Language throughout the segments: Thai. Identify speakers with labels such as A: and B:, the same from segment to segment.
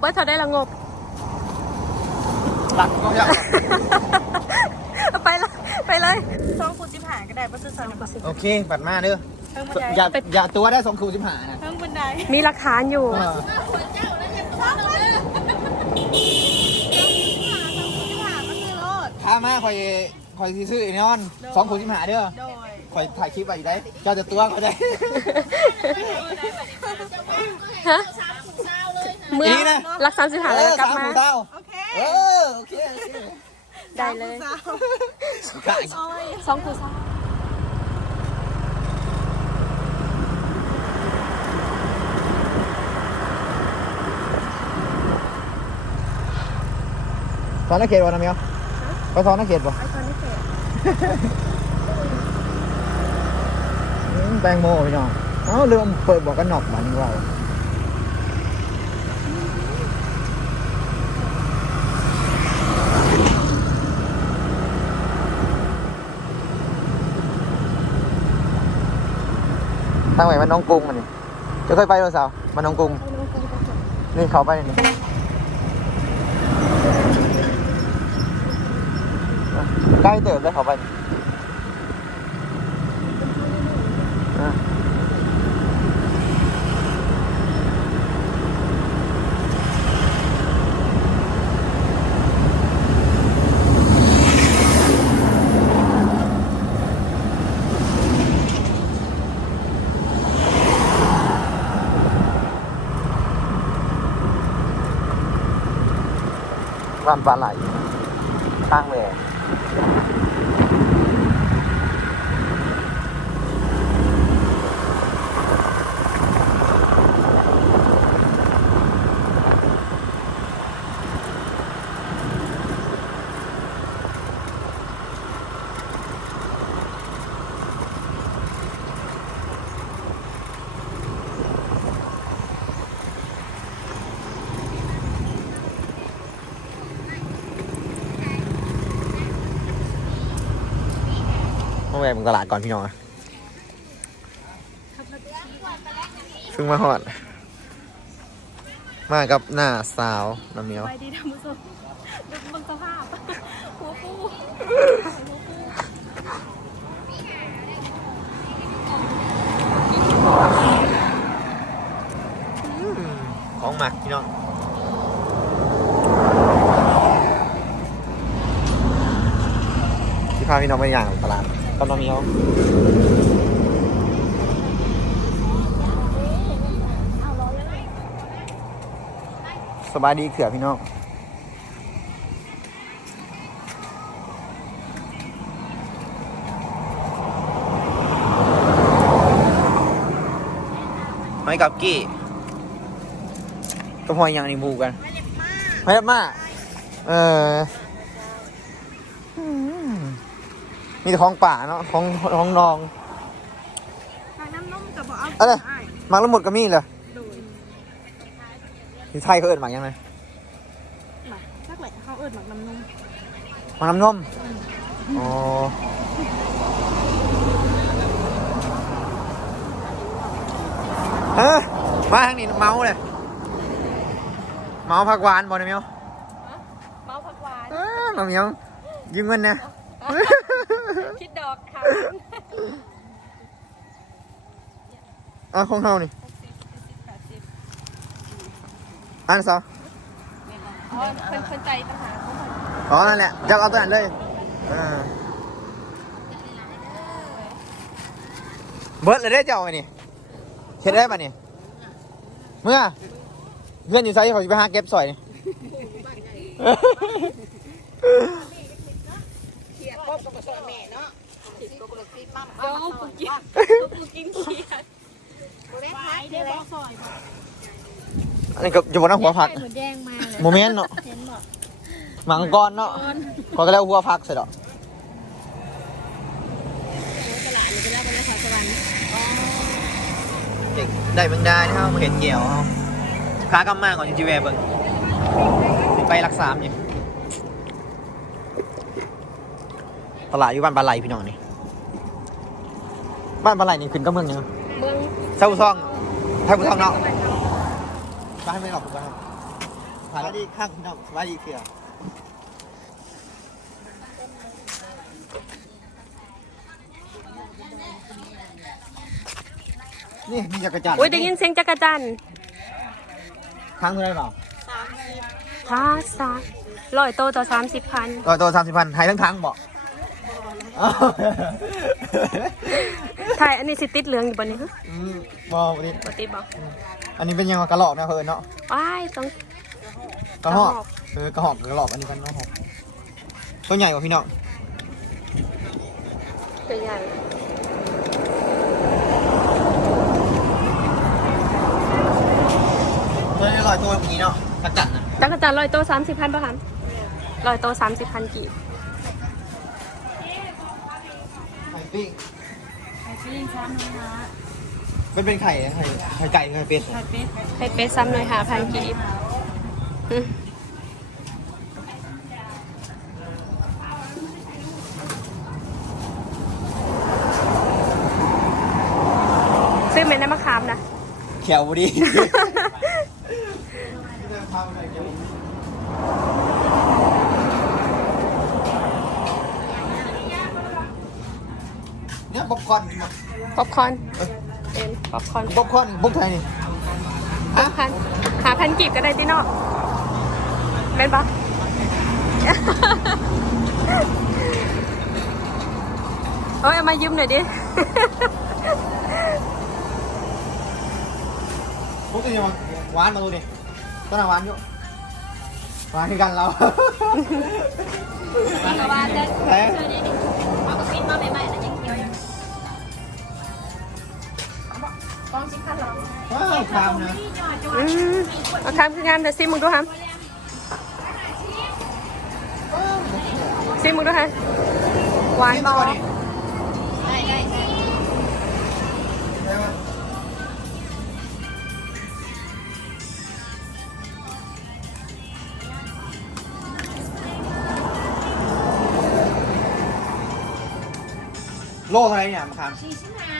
A: เบิร์ดเธอได้ละงบ
B: หลักก็ยัง
A: ไปเลยไปเลยสองคูณสิบหาก็ได้เบิร์ดซื้อสองคูณสิบ
B: โอเค บัตรมาเด้อ
A: เพิ่มบันได
B: อย่าอย่าตัวได้สองคูณสิบห้านะ
A: เพิ่มบันไดมีหลักฐานอยู่
B: เออถ้ามาคอยคอยสิซื้อไอ้นอนสองคูณสิบห้าเด้อ
A: โดย
B: คอยถ่ายคลิปไว้อยู่ได้เจ้าจะตัวก็ได้
A: ฮะ เมื่อ
B: นี่นะ
A: รักสามสิบหาแล้วก็กลับ
B: สาม
A: มา
B: คูณเท่าเออโอเคโอเค
A: ได้เลย
B: ค่ะ
A: สองคูณสาม
B: สอนนักเขตวะนะเมียวไปสอนนักเขตป่ะ
A: ไอคอนนี่เสร็จ
B: อืมแตงโมพี่น้องเอ้าลืมเปิดบอกกันนอกบ้านนี้ว่า ตั้งไว้มันน้องกรุงมันนี่จะเคยไปหรือเปล่ามันน้องกรุง นี่เขาไปนี่ใกล้เติบแล้วเขาไปนี่ บ้นปลาไหลข้างเลย แวะมึงตลาดก่อนพี่น้องอะเพิ่งมาหอด มากับหน้าสาวน้ำเมียว
A: ไปดีท่านผู้ชมดูบนสภาพหัวฟู
B: ของหมักพี่น้องที่พาพี่น้องไปอย่างตลาด กับน้ำเมียวสบายดีเขื่อพี่น้องไม่กับกี้ก็พออย่างนี้บูกันไม่เล็บมากเอออืม มีแต่ของป่าเนาะของของนอง
A: ทางน้ำนมกับบอกเอา
B: อะไร
A: อ้าย
B: มักแล้วหมดก็มีเลย
A: โดย
B: ที่ไทยเขาเอิ้นหมักยังไง
A: หมักสักแหละเขาเอิดหมักน้ำนม
B: หมักน้ำนมอ๋อเฮ้ยมาทางนี้เมาเลยเมาผักหวานบ่เนี่ยเมียว
A: เมาผักหวาน
B: เอ้ยมาเมียวยืมเงินนะ
A: คิดดอกค่ะ
B: อะของเฮานี่อันซอ
A: อ๋อคนคนใจต่างหากเขาบอก
B: อ๋อ นั่นแหละจะเอาตัวนั้นเลยเออเบิร์ดเลยได้เจ้าไอ้นี่เช็ดได้ป่ะนี่เมื่อเพื่อนอยู่ไซส์เขาจะไปหาเก็บสอยนี่
A: เอาปูกินปูกินเขียดได้บอกซอย
B: อันนี้ก็อยู่บนน้ำหัวผัก
A: หมูแดงมาเลย
B: โมเมนต์เนาะ
A: เห็นบอก
B: หมังกรเนาะเขาก็แล้วหัวผักเสร็จแล้ว
A: ตลาดนี่เป็นแล้วเป็นนครสวรรค์
B: ได้เบิ่งได้นะครับมาเห็นเกี่ยวเอาพากำมาก่อนจริงๆแวะเบิ่งสิไปรักสามอยู่ ตลาดอยู่บ้านปลาไหลพี่น้องนี่บ้านปลาไหลนี่ขึ้นก็เมืองยัง
A: เมือง
B: เซาซ่องไทยผู้ทองเนาะบ้านไม่หรอกบ้านสวัสดีครับพี่น้องสวัสดีเสียนี่มีจักรจันทร์
C: อุ้ยได้ยินเสียงจักรจันทร์
B: ครั้งเท่าไหรเปล่า
C: ค่าซาร้อยโตต่อสามสิบพัน
B: ตัวตัวสามสิบพันหายทั้งทั้งบอกอ้าว
C: ถ่ายอันนี้สิติดเหลืองอยู่บนนี้ฮะ
B: อืมบอกวันนี้
C: ปกติบอก
B: อันนี้เป็นยังไงกระหลอกนะเพื่อนเนาะ
C: ว้ายต้อง
B: กระหอก
C: กระหอก
B: เออกระหอกกระหลอกอันนี้เป็นกระหอกตัวใหญ่กว่าพี่น้อง
C: ตัวใหญ่
B: ตัวนี้ลอยตัวอย่างนี้เนาะกระจันนะ
C: จักรจันทร์ร้อยโตสามสิบพันป่ะคะร้อยโตสามสิบพันกี่
B: ไข่ ปิ้ง
A: ไข่ปิ้งซ้ำเลยนะ
B: เป็นเป็นไข่ไข่ไข่ไก่ไข่เป็ด
A: ไข่เป็ด
C: ให้เป็ดซ้ำหน่อยหาพันกี่อืมซื้อเม็ดน้ำมะขามนะ
B: แขวบุดี เนี่ยป๊อปคอร์น
C: ป๊อปคอร์นเป็นป๊อปคอร์น
B: ป๊อปคอร์นพวกไทยนี่
C: หาพันหาพันกีบก็ได้ที่นอกเป็นปะเอ้ยเอามายืมหน่อยดิ
B: พวกนี้มันหวานมาดูดิต้นหวานอยู่หวานคือกันเรา
A: นี่ก็ว่าจะ
B: แพ้
A: เจอนี่ดิเอา ว้า
B: วคามนะ
C: อืมเอาคำคืองานเดี๋ยวซิมึงดูฮัมซิมึงดูฮัมหวานบอ
A: ได้ได้ได้
B: โลเท่าไหรเนี่ยมะขาม
A: สี่ชิ้นห้า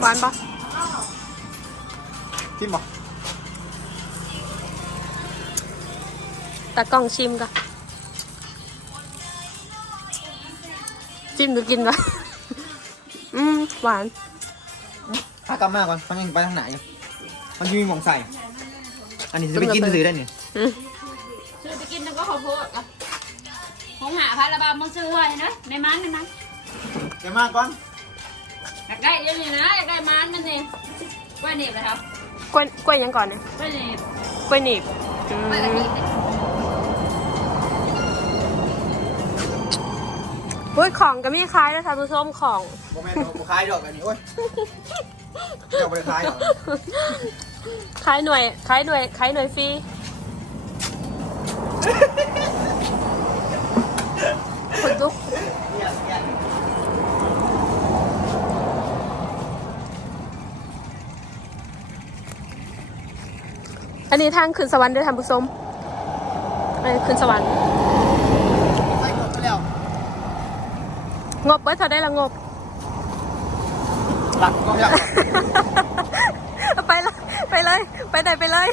B: หวาน
C: ปะ
B: จิ้มบ่
C: ตากล้องชิมก่อนจิ้มดูกินก่อนอืมหวาน
B: ถ้ากลับมาก่อนมันยังไปทางไหนอยู่มันจะมีหมองใส่ อันนี้จะไปกินซื้อได้เนี่ย
C: อืม
A: ซื้อไปกินแล้วก็ขอโทษอะผมหาพันละบาทมาซื้อไว้นะในมันนั่นนะ
B: เดี๋ยวมาก่อน
A: อยากได้เดี๋ยวนี้นะอยากได้มันนั่นเองกล้วยเหน็บเลยครับ
C: กล้วยกล้วยยังก่อนเนี่ย
A: กล้วยเหน็บ
C: กล้วยหนีบอืม
A: กล้วยกะทิเนี่ย
C: อุ้ยของก็มีคล้ายด้วยท่านผู้ชมของ
B: โมเมนต์ผมคล้ายดอกอันนี้โอ้ยเดี๋ยวไปคล้ายดอก
C: คล้ายหน่วยคล้ายหน่วยคล้ายหน่วยฟรีคนลุก
B: เนี่ยเนี่ย
C: อันนี้ทางขึ้นสวรรค์ด้วยท่านผู้ชมอันนี้ขึ้นสวรรค์
B: ใส่หมดไปแล้ว
C: งบไว้เท่าได้ละงบ
B: หลักก็อยาก
C: ไปเลยไปเลย ไปไหนไปเลย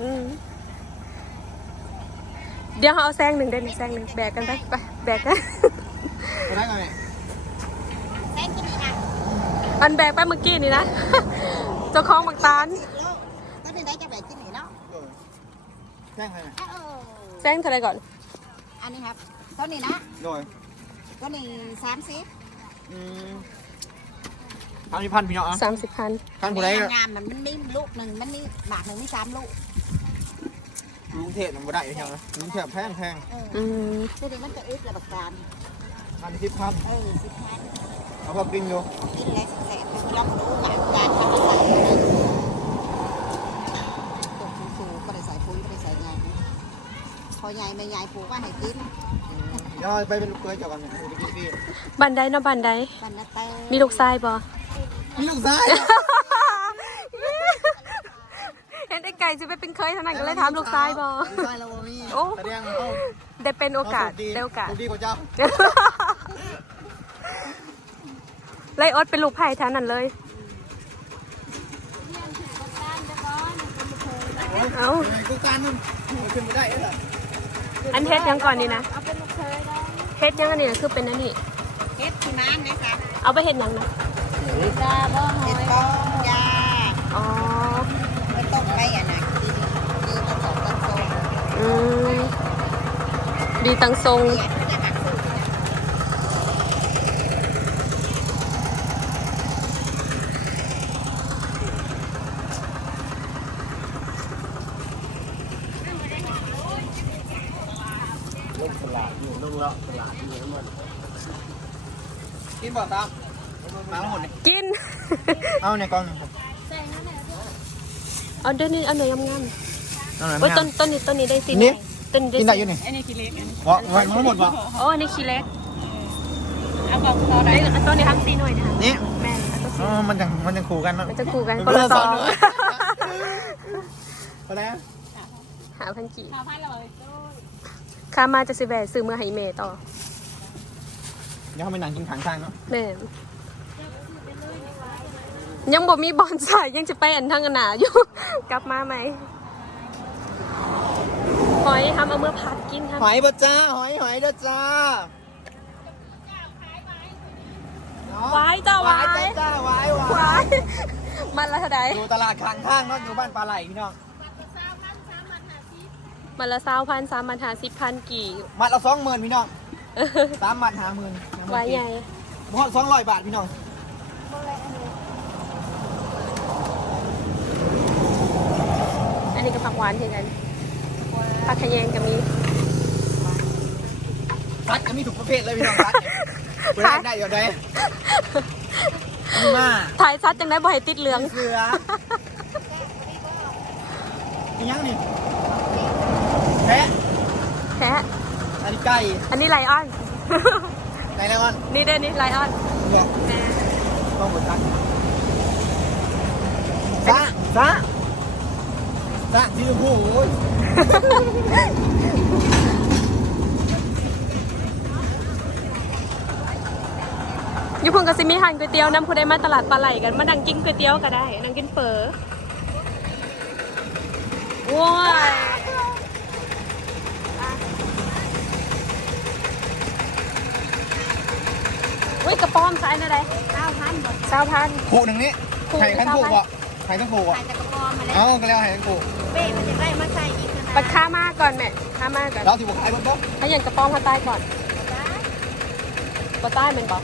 C: อืมเดี๋ยวเขาเอาแซงหนึ่งได้หนึ่งแซงหนึ่งแบกกันไปไปแบกกัน
B: ไปได้ไงเนี่ย
C: อันแบกไปเมื่อกี้นี่นะ เจ้าของบักตาล
D: ก็ได้ได้จะไปที่ไหนเนาะ
B: เออแจ้งใครไหม
D: เออ
C: แซงเท่าไรก่อน
D: อันนี้ครับต้นนี้นะ
B: โดย
D: ต้นนี้สามสิบ
B: อืมทำที่พันพี่น้องอะ
C: สามสิบพัน
B: พันผู้ใดก็
D: งามมันมันมีลูกหนึ่งมันมีบาทหนึ่งมีสามลูก
B: กรุงเทพมันบ่ได้ใช่ไหมกรุงเทพแพงแพง
D: เออ
C: อืม
D: ทีนี้มันจะอึดระบักการ
B: พันสิบพัน
D: เออสิบพัน
B: เอาพอกินอยู่
D: กินแล้ว สิแสบลองดูงานการทำอะไรตกสูงๆก็ได้ใส่ปุ๋ยก็ได้ใส่งานพอใหญ่ไม่ใหญ่ปลูกว่าให้กิน
B: เดี๋ยวไปเป็นลูกเคยเจ้ากันเนี่ยไปกินฟรี
C: บันไดเนาะบันได
D: กันนะแต่
C: มีลูกทรายบ่
B: มีลูกชาย
C: เห็นไอ้ไก่จะไปเป็นเคยเท่านั้นก็เลยถามลูกทรายบ่
B: ลูกชายเราบ่มี
C: โอ้
B: แสดงว่าเขา
C: ได้เป็นโอกาส
B: เข
C: ได้โอกาส
B: โชคดีกว่าเจ้า
C: เลยอดเป็นลูกไผ่แถวนั้นเลย เอา
B: กูการนึงขึ้นไม่ได้เหรอ
C: อันเฮ็ดยังก่อนนี่นะ
A: เอาเป็นลูกเคยได้
C: เฮ็ดยังอันนี้นะคือเป็นอันนี้
D: เฮ็ดที่น้ำนะคะ
C: เอาไปเฮ็ดหยังนะ
A: ดาบ่หอ
D: เฮ็ด
A: ย
D: ต้มยา
C: อ๋อ
D: ไม่ต้มไปอะนะดีดีผสมผสม
C: อืมดีตังทรง
D: เนี่ยจะหักสู
B: กินบ่ตามมาหมดเลย
C: กิน
B: เอาในกล้องหนึ่ง
C: เอาเดี๋ยวนี้เอาหน่อยงาม
B: เอาไหน
C: ๆ
B: ไม่
C: โอ้ยต้
B: เอา
C: นต้นนี้ต้นนี้ได้สิ
B: นี่
C: ต้นนี้
B: กินได้อยู่นี่
A: อันนี้กิเล็กอันนี้
B: วะไว้มันหมดวะ
C: โอ้อันนี้ขี้เล็ก
A: เอาบอกต่อได้
C: เอ้ยเอาต้นนี้ทำซีหน่อยนะคะ
B: นี่
C: แม่นเอาต้นซี
B: อ๋อมันจะมันจะคู่กันเนาะ
C: มันจะคู่กันคนละซอง
B: ก็แล้ว
C: หาพันกี่
A: ข้าวพันเลย
C: ข้ามาจะสิแวะซื้อมือให้เมย์ต่อ
B: เดี๋ยวเขาไปนั่งกินขังข้างเนาะ
C: แม่นยังบ่มีบอลสายยังจะไปอันทางอันหนาอยู่ กลับมาไหมหอยทำเอาเมื่อพัดกินครับ
B: หอยบ่จ้าหอยหอยเด้อจ้า
C: ไว้จ้าไว้
B: จ้าจ้าไว้ไว้
C: ไว้มันละเท่าใด
B: อยู่ตลาดข้างข้างเนาะอยู่บ้านปลาไหลพี่น้อง
C: มันละสาวพันสามพันหาสิบพันกี่
B: มัดละสองหมื่นพี่น้อง สามมัดห้าหมื่น
C: ไว้ใหญ่
B: หอดสองร้อยบาทพี่น้อง
C: อันนี้ก็ผักหวานเช่นกันผักขะแยงก็มี
B: ซัดก็มีถูกประเภทเลยพี่น้องซัดเวลาได้เดี๋ยวได้นี่มา
C: ถ่ายซัดจังได้บ่ให้ติดเหลือง
B: เสือมียังนี่แพะ
C: แค่
B: อันนี้ ไก่
C: อันนี้ไลออน
B: ไหนแล้วก่อน
C: นี่เด้อนี่ไลออน
B: บอก
C: แหม่
B: ต้องหมดซัดซะซะซะที่ลูกผู้โอ้ย
C: อยู่พุ่งกับซิมีหันก๋วยเตี๋ยวน้ำผู้ใดมาตลาดปลาไหลกัน มาดังกินก๋วยเตี๋ยวก็ได้ดังกินเฝอว้าย ยกระป้อมซ้ายนะได้
A: ข้าวพันหมด
C: เก้าพัน
B: คู่หนึ่งนี้
C: คู่
B: ไข่ทั้งคู่
C: เก้าพัน
B: บ่ไข่ทั้งคู่บ่
A: ขายจากกระปอมมาแล้ว
B: เอาก็แล้วไข่ทั้งคู่
A: เป้มันจะได้มาใส่อีกนะ
C: ปัดข้ามาก่อนแม่ข้ามาก่อน
B: เราที่บอกขายบนโต๊ะ
C: ให้ยันกระป้อมเขาใต้ก่อนก็ใต้มันบอก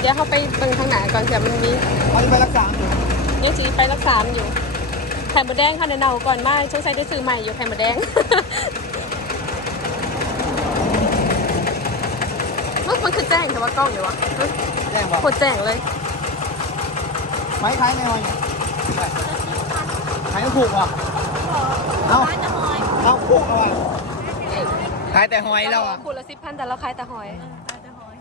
C: เดี๋ยวเขาไปเบิ่งทางไหนก่อนเผื่อมันมี
B: เขาจะไปรักษาอยู่
C: ยังจีไปรักษามันอยู่ไข่มดแดงค่ะเดี๋ยวเนาก่อนมาช่วงใช้ได้ซื้อใหม่อยู่ไข่มดแดง มันมันคือแจ้งแต่ว่ากล้องเลยวะ
B: แจ้งบอก
C: โคตรแจ้งเลย
B: ไม้ขายไงวะเนี่ยขายทั้งคู่บ่เอา
A: ร้านจะหอย
B: เอาคู่เอาอะขายแต่หอยแล้วอะ
C: คูละสิบพันแต่เราขายแต่หอย
A: ร้านจะหอย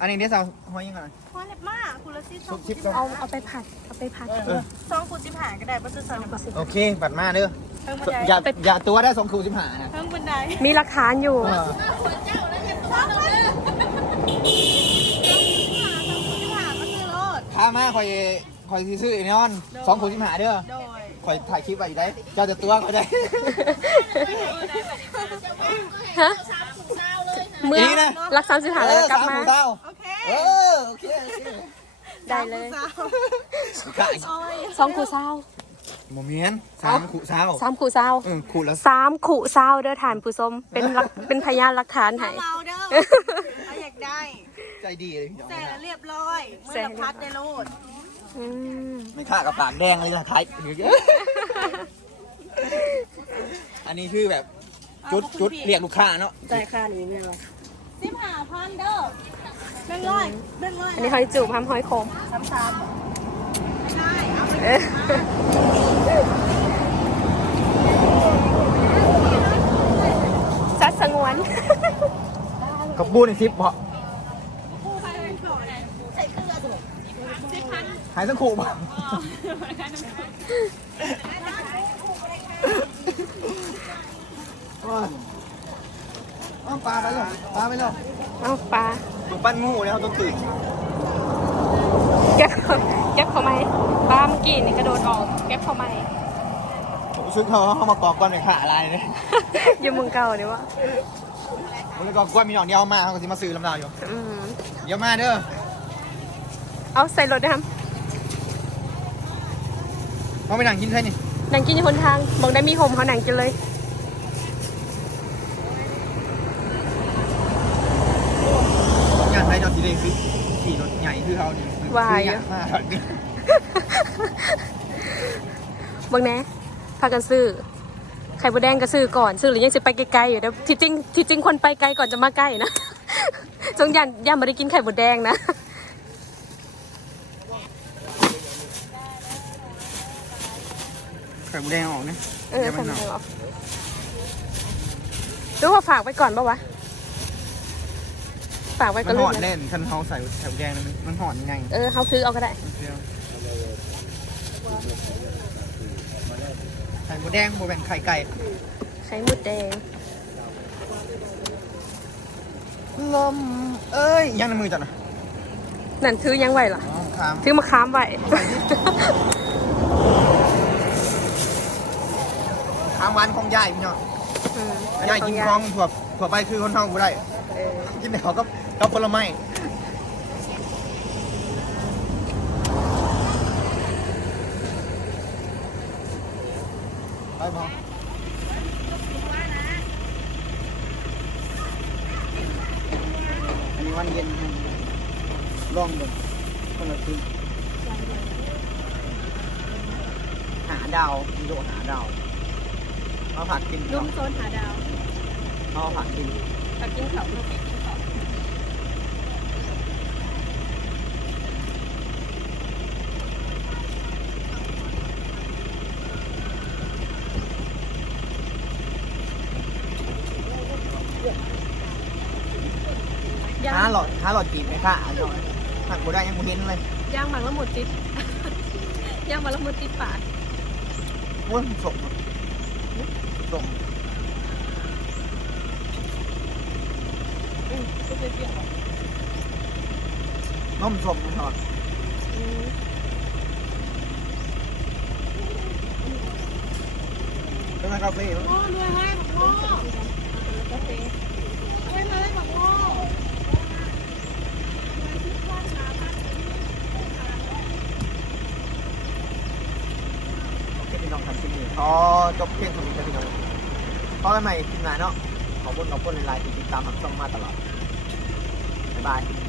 B: อันนี้เดี๋ยวเอาหอยยังไง
A: หอยเล็บมากคุณละสิส
B: ซุ
A: อง
B: ปชิปก่อน
C: เอาเอาไปผัดเอาไปผัด
B: เออ
A: สองคูณสิบห้าก็ได้เพราะซื้อสองคูณสิบ
B: โอเคบัตรมาเด้อ
A: เพิ่มบันได
B: อย่าอย่าตัวได้สองคูสิบห้านะ
A: เพิ่มบันได
C: มีหลักฐานอยู่
B: เออ ข้ามาคอยคอยซื้ออีนอนสองคูสิบห้าเด้อคอยถ่ายคลิปไว้อยู่ได้เจ้าจะตัวก็ได้
C: ฮะเมื่อ
B: นะ
C: รักสามสิบหาแล้วกลับมา
B: เออสามคูเก้า
A: โอเค
B: โอเค
C: ได้เลยสองขู่เศร้า
B: โมเมียนสามขู่เช้า
C: สามขู่เศร้า
B: ขู่ละ
C: สามขู่เศร้าเด้อฐานผู้ชมเป็นรักเป็นพยานหลักฐานให้
A: ได้
B: ใจดีเลยพี่น้อง
A: แต่ละเรียบร้อยเมื่อละพัดได้โลด
C: อืม
B: ไม่ค่ากับปากแดงเลยนะขายอันนี้คือแบบจุดจุดเรียกลูกค้าเนาะ
C: จ่ายค่านี้ไม่หรอ
A: สิบห้าพันเด้อเบ่งร้อยเบ่งร้อย
C: อันนี้หอยจูบห้ามหอยโคม
A: สามสามได้เอาไป
C: เอ๊ะสัตว์สงวน
B: กับบูนี่ซิปเพาะ
A: คู่ไปเลยก่อนใส่เกลือสิบพัน
B: หายสักขู่เพาะโอ้ยอ้าวปลาไปเลยปลาไปเลย
C: เอาปลา
B: ถูกปั้นงูเลยเขาต้องตื่น
C: เก็บเก็บเขาไหมปลาเมื่อกี้นี่กระโดดออกเก็บเขาไหม
B: ผมซื้อเขาเขามากอกก้อนในขาอะไรเนี่ย
C: อยู่เมืองเก่าเนี่ยวะ
B: ผมเลยกอกก้อนมีหนองเดียวมาเขาก็จะมาซื้อลำดาวอยู่
C: อืม
B: เดี๋ยวมาเด้อ
C: เอาใส่รถนะ ครับ
B: เขาไปนั่งกินใช่นี่
C: นังกินอยู่คนทางบอกได้มีโฮมเขาหนังกินเลย
B: งานไทยจอดสีแดงคือขี่รถใหญ่คือเขานี่
C: วาย
B: คือมาก
C: บางแหน่พากันซื้อไข่บดแดงก็ซื้อก่อนซื้อหรือยังจะไปไกลๆอยู่เดี๋ยวที่จริงที่จริงคนไปไกลก่อนจะมาใกล้นะจงยันย่าไม่ได้กินไข่บดแดงนะ
B: ไข่หมูแดงออกนะ
C: เออ
B: ดี๋ยว
C: ไข่
B: มัน
C: บด
B: อ
C: แด
B: อก
C: งออกหรือว่าฝากไว้ก่อนปะวะ ฝากไว้
B: มั
C: ก็
B: น
C: ลื
B: ห
C: ม
B: อน
C: นะ
B: เล่นคันเขาใส่ไข่หมูแดงมันมันหอนยังไง
C: เออเขาถือเอาก็ได้
B: ไข่หมูแดงโบแบ่งไข่ไก่
C: ไข่มดแดง
B: ลมเอ้ยยังในมือจัดนะ
C: นั่นถือยังไหวเหรอ
B: อ๋อค้าง
C: ถือมาค้ามไว้
B: ค้างวันของยายพี่น้อง
C: อืม
B: ยายกินคลองถั่วถั่วไปคือคนเท่ากูได้
C: เออ
B: กินแต่เขาก็กับผลไม้ไปพออันนี้วันเย็นลองดูคนละคืนหาดาวมีโดหาดาวเอาผักกิน
C: ลุมโซนหาดาว
B: เอาผักกิน
C: ไปกินเขาลูกไปกินเขาย่า
B: ห้างหลอดห้าหลอดจีบไหมคะอันนี้ผักกูได้ยังกูเห็นเลย
C: ย่างหมักละหมดติดย่างหมักละหมดติดปาก
B: ว้วนส่งส่ง น้มส่งนะครับ
C: ๆอืม
B: เป็นกาแฟ
A: โอ้รวยให้บอกโง่
C: กาแฟ
A: ให้มาเลยบอกโง่
B: โอเคพี่น้องครับคลิปนี้ขอจบเพียงเท่านี้ครับพี่น้องพบกันใหม่คลิปหน้าเนาะขอบคุณขอบคุณในไลน์ที่ติดตามรับชมมาตลอด Bye.